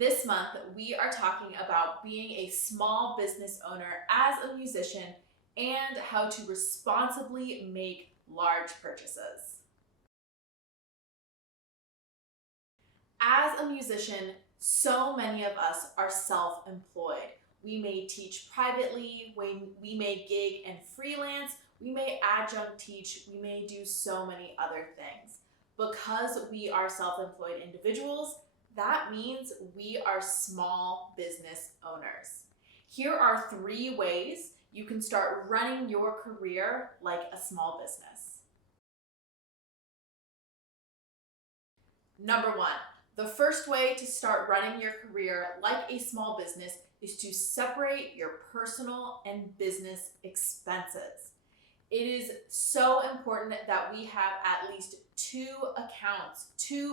This month, we are talking about being a small business owner as a musician and how to responsibly make large purchases. As a musician, so many of us are self-employed. We may teach privately, we may gig and freelance, we may adjunct teach, we may do so many other things. Because we are self-employed individuals, that means we are small business owners. Here are 3 ways you can start running your career like a small business. Number 1, the first way to start running your career like a small business is to separate your personal and business expenses. It is so important that we have at least 2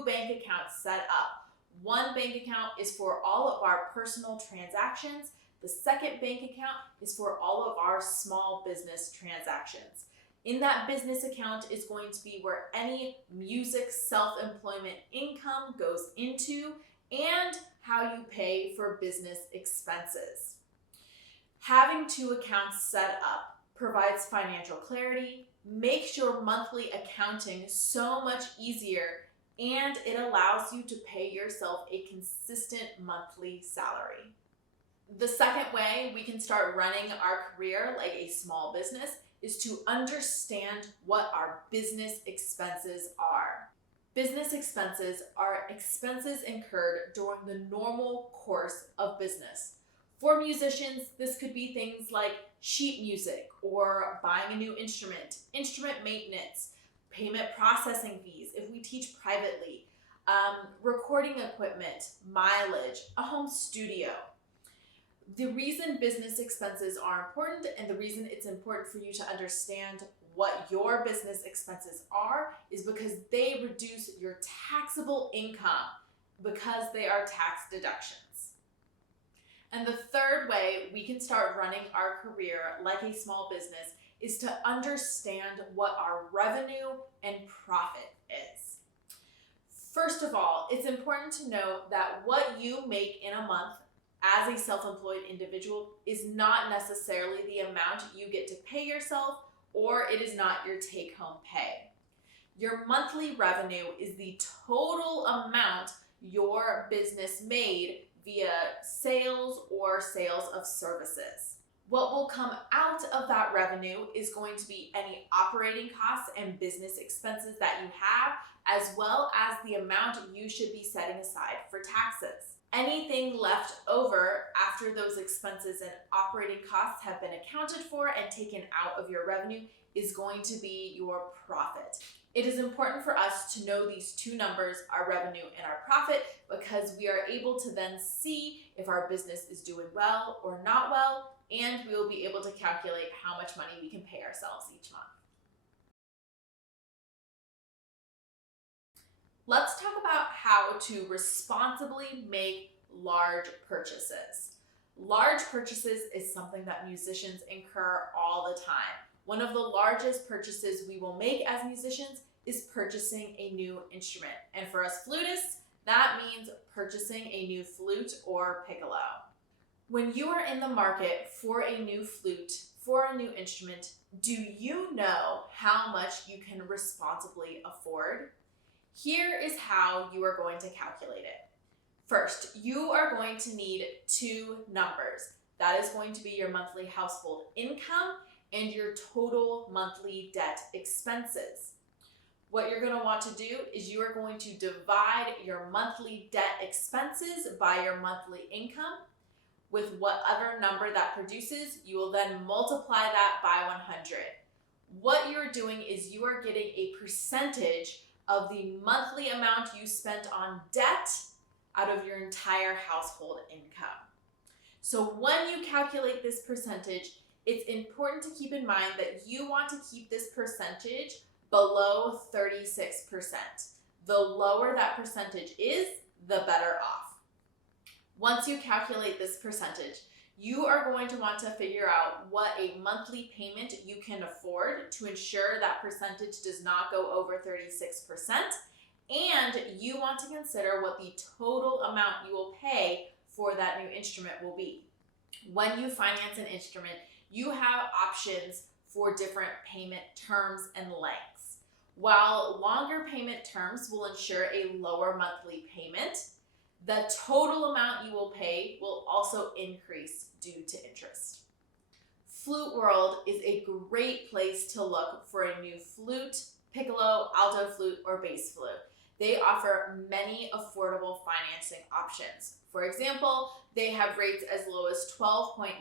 bank accounts set up. One bank account is for all of our personal transactions. The second bank account is for all of our small business transactions. In that business account is going to be where any music self-employment income goes into and how you pay for business expenses. Having 2 accounts set up provides financial clarity, makes your monthly accounting so much easier, and it allows you to pay yourself a consistent monthly salary. The second way we can start running our career like a small business is to understand what our business expenses are. Business expenses are expenses incurred during the normal course of business. For musicians, this could be things like sheet music or buying a new instrument, instrument maintenance, payment processing fees if we teach privately, recording equipment, mileage, a home studio. The reason business expenses are important and the reason it's important for you to understand what your business expenses are is because they reduce your taxable income because they are tax deductions. And the third way we can start running our career like a small business is to understand what our revenue and profit is. First of all, it's important to note that what you make in a month as a self-employed individual is not necessarily the amount you get to pay yourself, or it is not your take-home pay. Your monthly revenue is the total amount your business made via sales or sales of services. What will come out of that revenue is going to be any operating costs and business expenses that you have, as well as the amount you should be setting aside for taxes. Anything left over after those expenses and operating costs have been accounted for and taken out of your revenue is going to be your profit. It is important for us to know these 2 numbers, our revenue and our profit, because we are able to then see if our business is doing well or not well, and we will be able to calculate how much money we can pay ourselves each month. Let's talk about how to responsibly make large purchases. Large purchases is something that musicians incur all the time. One of the largest purchases we will make as musicians is purchasing a new instrument. And for us flutists, that means purchasing a new flute or piccolo. When you are in the market for a new flute, for a new instrument, do you know how much you can responsibly afford? Here is how you are going to calculate it. First, you are going to need 2 numbers. That is going to be your monthly household income and your total monthly debt expenses. What you're going to want to do is you are going to divide your monthly debt expenses by your monthly income. With whatever number that produces, you will then multiply that by 100. What you're doing is you are getting a percentage of the monthly amount you spent on debt out of your entire household income. So when you calculate this percentage, it's important to keep in mind that you want to keep this percentage below 36%. The lower that percentage is, the better off. Once you calculate this percentage, you are going to want to figure out what a monthly payment you can afford to ensure that percentage does not go over 36%, and you want to consider what the total amount you will pay for that new instrument will be. When you finance an instrument, you have options for different payment terms and lengths. While longer payment terms will ensure a lower monthly payment, the total amount you will pay will also increase due to interest. Flute World is a great place to look for a new flute, piccolo, alto flute, or bass flute. They offer many affordable financing options. For example, they have rates as low as 12.99%,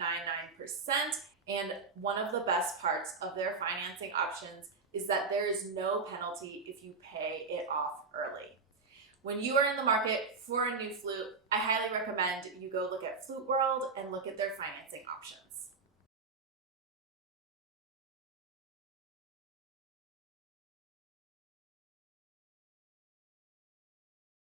and one of the best parts of their financing options is that there is no penalty if you pay it off early. When you are in the market for a new flute, I highly recommend you go look at Flute World and look at their financing options.